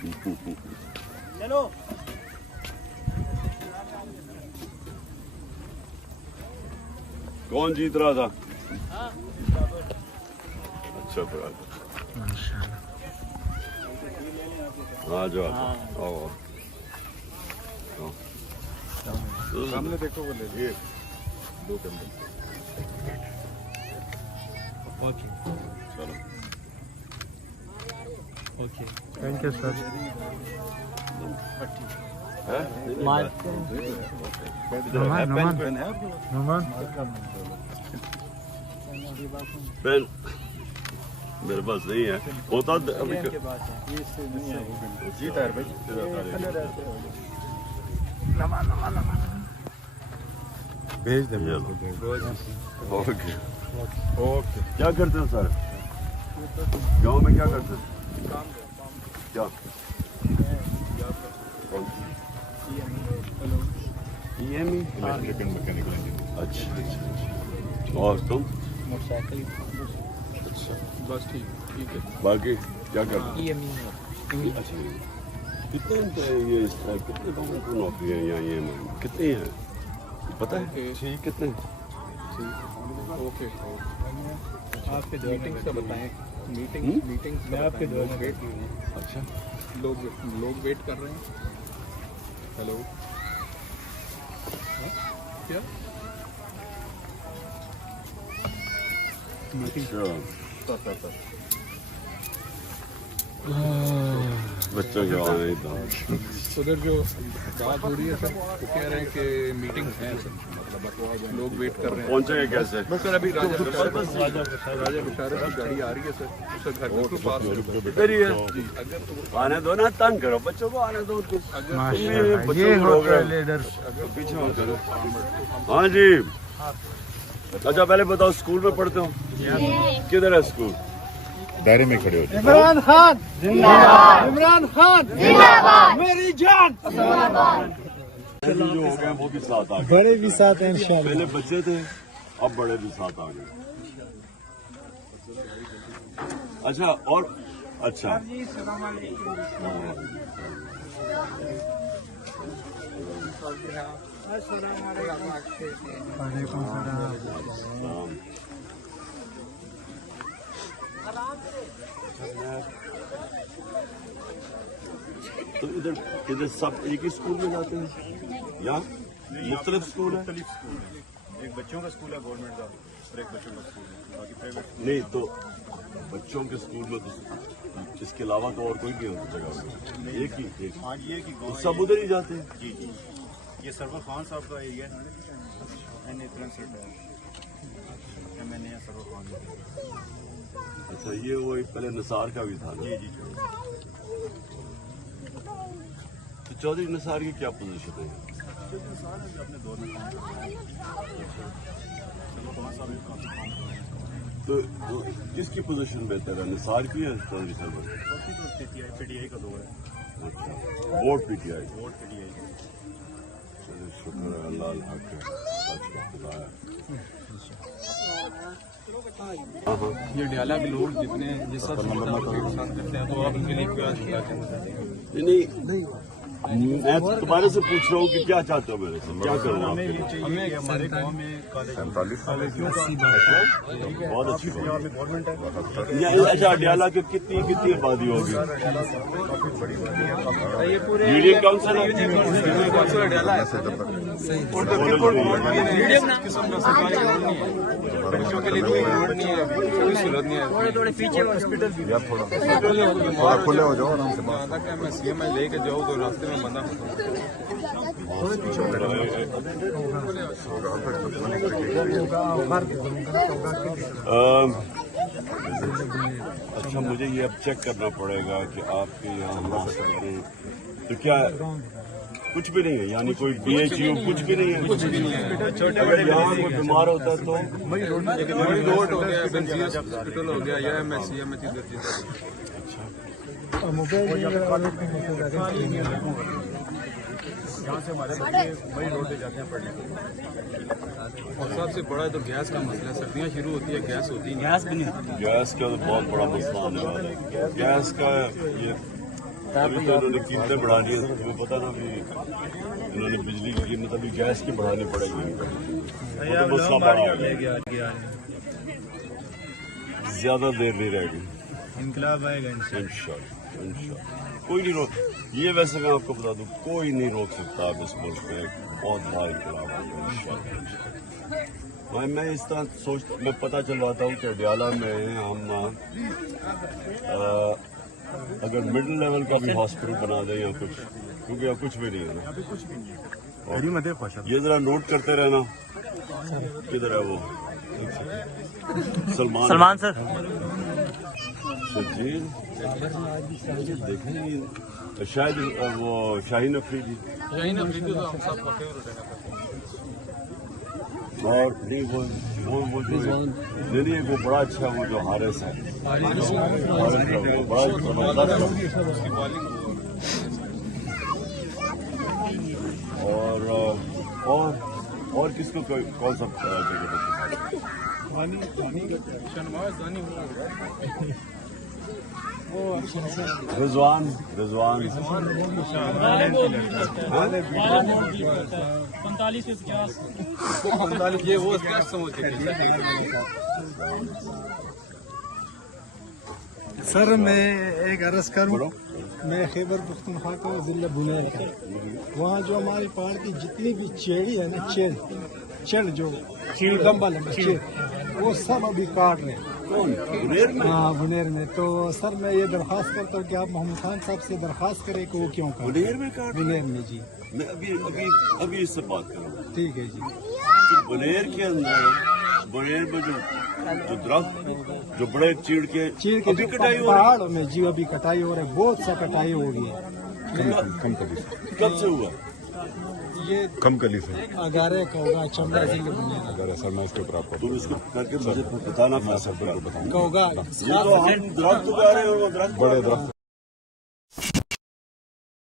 चलो कौन जीत रहा था? अच्छा हाँ जो आओ सामने देखो वो ले लिए दो कमरे। ओके चलो okay thank you sir. Pen मेरे पास नहीं है, होता अभी जीता है भाई। भेज दे ओके। ओके। क्या करते हो सर? गांव में क्या करते हो? क्या इलेक्ट्रिकल मैकेनिकल इंजीनियर। अच्छा अच्छा अच्छा। और तुम? मोटरसाइकिल अच्छा बस ठीक है। बाकी क्या करते हो? अच्छा कितने ये कितने लोगों को नौकरी है यहाँ ये कितनी है पता है? ठीक कितने? ओके आपके मीटिंग से बताएं। मीटिंग मैं आपके दौरान वेट कर रहा हूँ। अच्छा लोग वेट कर रहे हैं। हेलो क्या अच्छा बच्चों के आने था उधर जो बात हो रही है सर वो कह रहे हैं कि मीटिंग है सर, मतलब लोग वेट कर रहे हैं। पहुंचेंगे कैसे? सर अभी राजा बशारत की गाड़ी आ रही है सर घर के पास है। इधर ही है, आने दो ना, तंग करो बच्चों को, आने दो उनको। माशाल्लाह ये होता है लीडर। पीछे मत करो। हाँ जी अच्छा पहले बताओ स्कूल में पढ़ते हो? किधर है स्कूल? दायरे में खड़े हो। इमरान खान जिंदाबाद, इमरान खान जिंदाबाद, मेरी जान जिंदाबाद। जो हो गए वो भी साथ आ गए, बड़े भी साथ हैं इंशाल्लाह। पहले बच्चे थे अब बड़े भी साथ आ गए। अच्छा और अच्छा वालेकुम सलाम। तो इधर सब एक ही स्कूल में जाते हैं या मुख्तलिफ स्कूल है? एक बच्चों का स्कूल है गवर्नमेंट का और एक बच्चों का स्कूल है, बाकी प्राइवेट। नहीं तो बच्चों के स्कूल में तो इसके अलावा तो और कोई भी होता जगह एक ही हाँ ये कि तो सब उधर ही जाते हैं। जी जी ये सरवर खान साहब का एरिया है। नेत्रन सेट है मैंने सरवर खान। अच्छा ये वो पहले निसार का भी था ना? जी जी तो चौधरी निसार की क्या पोजीशन है? अपने दौर में काम करते हैं। सरवर खान साहब ने काफी काम किया है। तो किसकी पोजीशन बेहतर है, निसार की या चौधरी साहब? बाकी तो पीटीआई का दौर है। अच्छा वोट पीटीआई। Vote PTI. चलिए शुक्र है अल्लाह हक है, सच का खुदा है। ये डियाला के लोग जितने जिस साथ करते हैं तो आप उनके लिए क्या कहना चाहते हैं? नहीं मैं तुम्हारे से पूछ रहा हूँ कि क्या चाहते हो मेरे से, क्या करूँ आपके लिए? हमें हमारे गांव में कॉलेज 47 बहुत अच्छी बात में गवर्नमेंट है। है। अच्छा अडियाला की कितनी आबादी होगी? यूनियन काउंसिल बच्चों के लिए कोई रोड नहीं है, कोई सहूलत नहीं है। थोड़े पीछे हॉस्पिटल थोड़ा खुले हो जाओ आराम से बात। मैं सीएम लेके जाऊँ तो रास्ते में बंदा अच्छा मुझे ये अब चेक करना पड़ेगा कि आपके यहाँ तो क्या कुछ भी नहीं है, यानी कोई BHU कुछ भी नहीं है? कुछ भी नहीं है। छोटे बड़े यहाँ कोई बीमार होता है तो रोड हो गया, बेंजीएस हॉस्पिटल हो गया या MSC यहाँ से हमारे बच्चे वही रोड पे जाते हैं पढ़ने के लिए। और सबसे बड़ा तो गैस का मसला, सर्दियाँ शुरू होती है गैस होती है, गैस भी नहीं होती। गैस का तो बहुत बड़ा मसला होने वाला है। गैस का ये अभी तो इन्होंने कीमतें बढ़ा दी हैं, तुम्हें पता ना भी इन्होंने बिजली की कीमत अभी गैस की बढ़ानी पड़ेगी, वो तो मसला बड़ा है, ज्यादा देर नहीं रहेगी, इनकलाब आएगा इंशाल्लाह इंशाल्लाह। कोई नहीं रोक, ये वैसे मैं आपको बता दूं, कोई नहीं रोक सकता अब इस मुल्क में बहुत बड़ा इनकलाब आएगा इंशाल्लाह। मैं इस तरह मैं पता चलवाता हूँ कि अडियाला में हम अगर मिडिल लेवल का भी हॉस्पिटल बना दें या कुछ, क्योंकि अब कुछ भी नहीं है ना। ये जरा नोट करते रहना, किधर है वो सलमान सर। शर्जील देखेंगे शायद वो शाहीन अफरीदी तो हम सबका फेवरेट है। और नहीं वो जो नहीं वो बड़ा अच्छा वो जो हारिस है, वो बड़ा जबरदस्त और किसको कौन सा रिजवान रिजवान 45 से 50 ये वो क्या समझ के सर मैं एक अर्ज करूं, मैं खैबर पख्तूनख्वा का जिला बुनेर का, वहाँ जो हमारे पहाड़ की जितनी भी चेड़ी है ना, चेड़ जो लंबा लंबा चेड़, वो सब अभी काट रहे हैं। बुनेर में? हाँ बुनेर में। तो सर मैं ये दरख्वास्त करता हूँ कि आप मोहम्मद खान साहब से दरख्वास्त करें कि वो क्यों काट बुनेर में काट? बुनेर में जी। मैं अभी इससे बात करूँगा। ठीक है जी। जो बुनेर के अंदर बुनेर में जो दरख्त जो बड़े चीड़ के अभी कटाई हो रही पहाड़ों में जी अभी कटाई हो रही है, बहुत सा कटाई हो गई है। कब से हुआ? ये कम कली से अगारे का होगा, चंबा जिले बुनेर अगर सर मैं उसके ऊपर आपको तुम इसको करके मुझे बताना, मैं सब का होगा। ये तो हम दरख्त उगा रहे हैं और वो दरख्त बड़े दरख्त